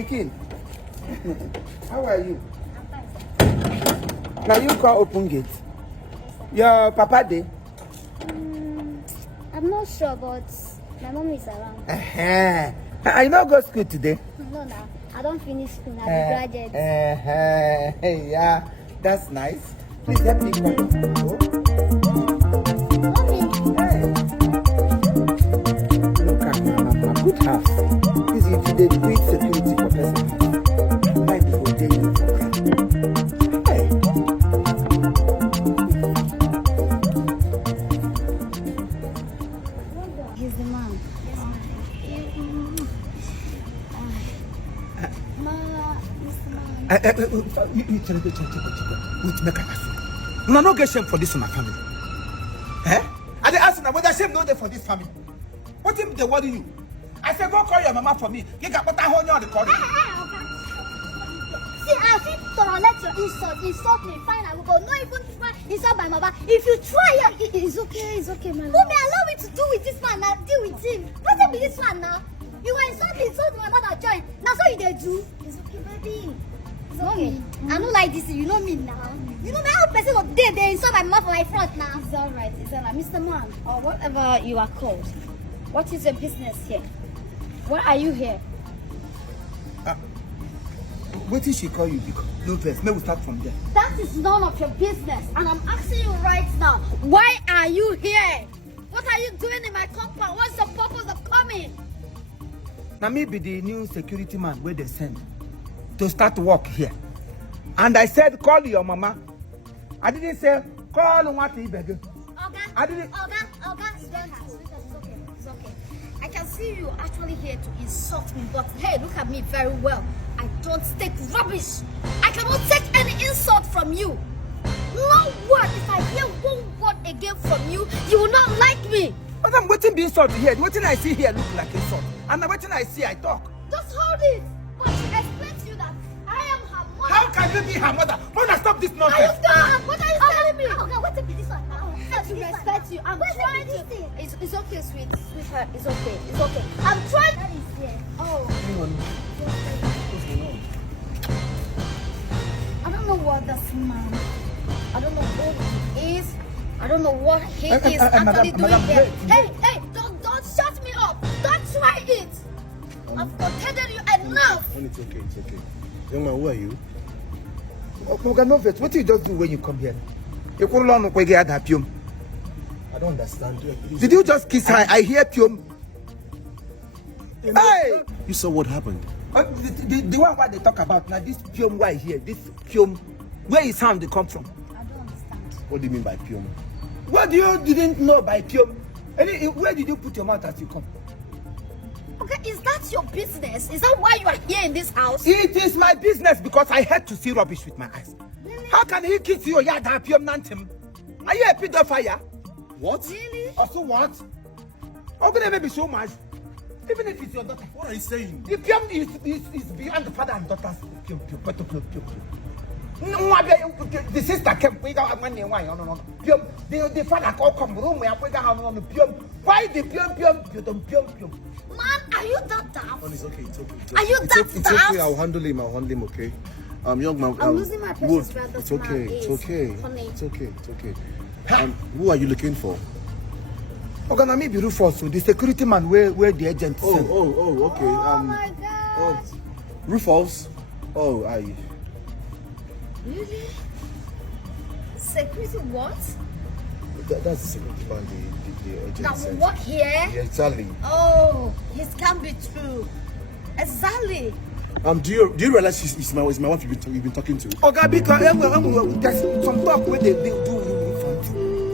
Pikin. How are you? Now you can't open gate. Your papa there? I'm not sure, but my mom is around. I not go school today. No, I don't finish school. I'll be graduate. Yeah, that's nice. Please help me come. Look at my good house. This is the great security for person. Mind the whole day. Hey. He's the man. Yes, ma'am. Mr. Man. Una no get shame for this in my family. Eh? I dey ask now whether shame no dey for this family. What if they worry you? I said go call your mama for me. You got better hold on the call. See, I think let your insult me. Fine, I will go. No, even try insult my mama. If you try, it's okay, my mom. Mommy, allow me to do with this man now. Deal with him. What be this one now? You were insulting my mother join. Now so you dey do. It's okay, baby. It's okay. I don't like this. You know me now. You know my own person of day. They insult my mom for my front now. It's alright. Mr. Man, or whatever you are called. What is your business here? Why are you here? What did she call you? No first. May we start from there. That is none of your business. And I'm asking you right now, why are you here? What are you doing in my compound? What's the purpose of coming? Now me be the new security man where they send to start work here. And I said, call your mama. I didn't say, call what you beg. Okay. I didn't. Okay. It's okay. I can see you actually here to insult me, but hey, look at me very well. I don't take rubbish. I cannot take any insult from you. No word. If I hear one word again from you, you will not like me. But I'm waiting being insult here. The waiting I see here look like insult. And the waiting I see, I talk. Just hold it. But she explains to you that I am her mother. How can you be her mother? Mother, stop this Are nonsense. you scared? What are you telling me? Okay, what be this one now? To respect you. I'm trying to. It's okay, sweetheart. It's okay. I'm trying. That is here. Oh, Hang on. What's going on? I don't know what this man. I don't know who he is. I don't know what he is actually doing here. Hey! Don't shut me up. Don't try it. I've contented you enough. It's okay. Young man, who are you? Okay, no vet. What do you just do when you come here? You call on the way at Pium. I don't understand. Did you just kiss her? I hear Pium. Hey! You saw what happened. The one what they talk about now, this Pium why here, this Pium, where is sound they come from? I don't understand. What do you mean by pium? What you didn't know by Pium? Where did you put your mouth as you come? Okay, is that your business? Is that why you are here in this house? It is my business because I had to see rubbish with my eyes. Really? How can he kiss you? Yeah, that Pium Nantim. Are you a pedophile? What? Really? Also what? How can it be so much? Even if it's your daughter. What are you saying? The Pium is beyond the father and daughter's Pium. No, the sister came. We got money. Why? No. Pium. The father called come room. We have on the Pium. Why the Pium? Man, are you that daft? It's okay. Are you that It's daft? okay. I'll handle him. Okay. Young man. I'm losing my patience where this man is. It's okay. Honey. It's okay. Who are you looking for? Okay, now me be Rufus, so the security man where the agent is. Okay. Oh my God. Rufus. Really? Security what? That's the security man, the agent. That will sent. work here? Yeah, exactly. Oh, it can't be true. Exactly. Do you realize he's my wife you've been talking to? Okay, because there's some talk where they do in front.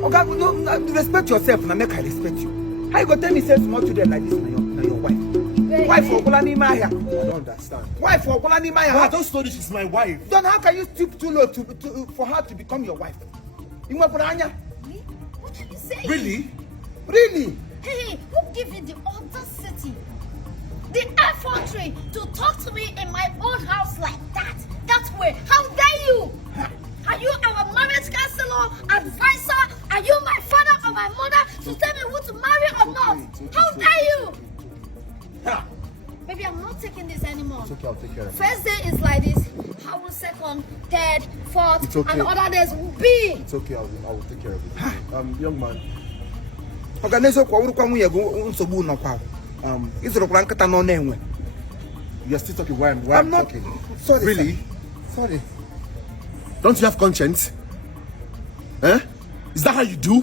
Okay, no, respect yourself and make I respect you. How you go tell me say small to them like this na your wife? Wife for Okolani Maya. I don't understand. Wife for Okolani Maya. I just told you she's my wife. Then how can you stoop too low for her to become your wife? You want Anya? Me? What are you saying? Really? Really? Hey, who gave you the audacity, the effrontery to talk to me in my own house like that? That way? How dare you? Are you our marriage counselor, advisor? Are you my father or my mother to tell me who to marry or not? How dare you? Ha! Baby, I'm not taking this anymore. It's okay, I'll take care of it. First day is like this. How will second, third, fourth, It's okay. and other days will be? It's okay, I will take care of it. Young man. Organize kwa uru kwa nwunye go nsogbu no kwa. Izurukwa nkata no na-enwe. You're still talking while I'm I'm not talking. sorry. Really? Sir. Sorry. Don't you have conscience? Eh? Is that how you do?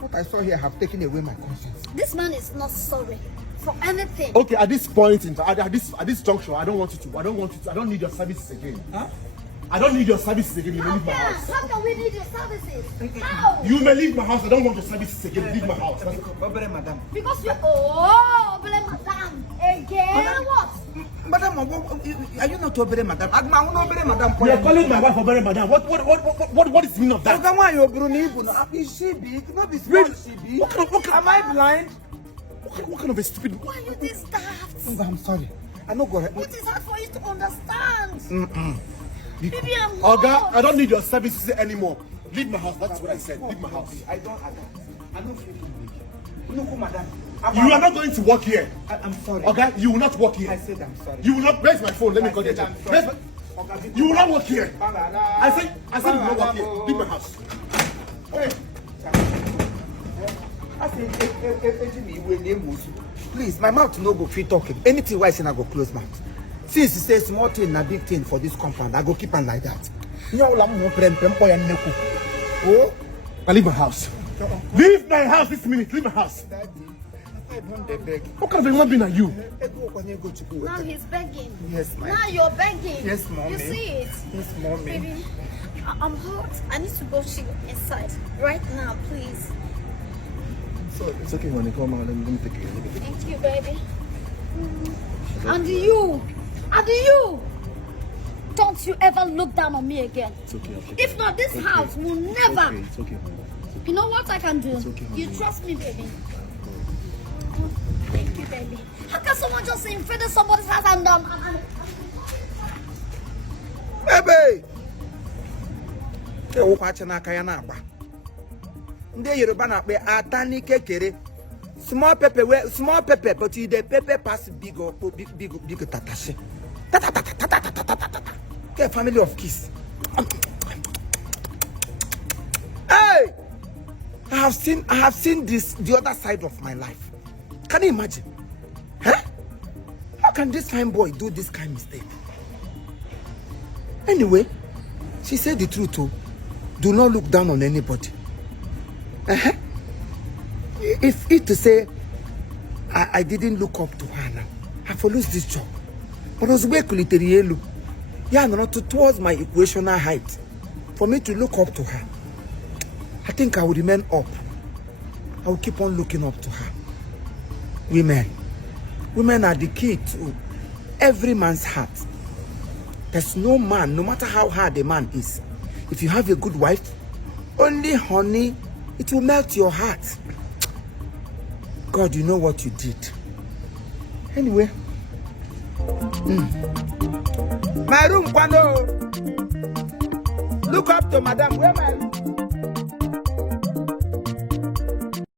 What I saw here have taken away my conscience. This man is not sorry for anything. Okay, at this point at this juncture, I don't need your services again. Huh? I don't need your services again. You may leave my Yeah, house. how can we need your services? How? You may leave my house. I don't want your services again. Leave my house. Obere madam. Because you blame madam again. What? Madam, are you not obere madam? Agma unu obere madam. You are calling my wife Obere Madam. What is the meaning of that? Oga why you obere ni ibu na? Is she big? Not be small, she big. Am I blind? What kind of a stupid? Why are you this daft? I'm sorry. I no go. What is hard for you to understand? Baby, I'm Oga, not. I don't need your services anymore. Leave my house. That's what I said. Leave my house. I don't feel big. No, madam. You are not going to work here. I'm sorry. Okay, you will not work here. I said I'm sorry. You will not. Where's my phone? Let me call you. I'm Where's sorry. my, you will not work here. I said you will not work here. Leave my house. Please, my mouth no go free talking. Anything why I say I go close mouth. Since you say small thing na big thing for this compound, I go keep on like that. Oh, I leave my house. Leave my house this minute. Leave my house. What kind of a human being are you? Now he's begging. Yes, ma'am. Now you're begging. Yes, mommy. You see it? Yes, mommy. Baby, I'm hot. I need to go to inside right now, please. It's okay, honey. Come on, let me take it. Thank you, baby. And you, don't you ever look down on me again. It's okay. If not, this house will never. It's okay. You know what I can do? okay, honey. You trust me, baby. Thank you, baby. How can someone just invade somebody's house and Baby! Ewo kwa chenaka ya na agba. Ndị Yoruba na akpe atani kekere. Small pepper, but the pepper pass big tatashi. Get family of kiss. Hey! I have seen this the other side of my life. Can you imagine? Huh? How can this fine boy do this kind of mistake? Anyway, she said the truth too. Do not look down on anybody. If it to say I didn't look up to her now, I will lose this job. But I was working towards my equational height. For me to look up to her, I think I will remain up. I will keep on looking up to her. Women are the key to every man's heart. There's no man, no matter how hard a man is, if you have a good wife, only honey, it will melt your heart. God, you know what you did. Anyway. My room, Kwano. Look up to madam. Where my room?